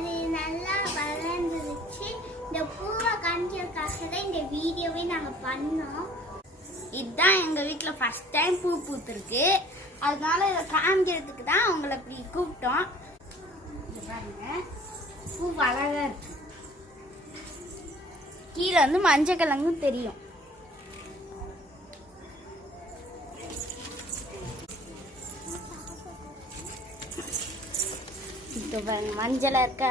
அது நல்லா வளர்ந்துருச்சு. இந்த பூவை காமிக்கிறதுக்காக தான் இந்த வீடியோவே நாங்கள் பண்ணோம். இதுதான் எங்கள் வீட்டில் ஃபர்ஸ்ட் டைம் பூ பூத்துருக்கு. அதனால இதை காமிக்கிறதுக்கு தான் அவங்கள இப்படி கூப்பிட்டோம். இது பாருங்க, பூ அழகா இருக்கு. கீழே வந்து மஞ்சள் கிழங்கும் தெரியும். இப்போ பாருங்க, மஞ்சளா இருக்கா.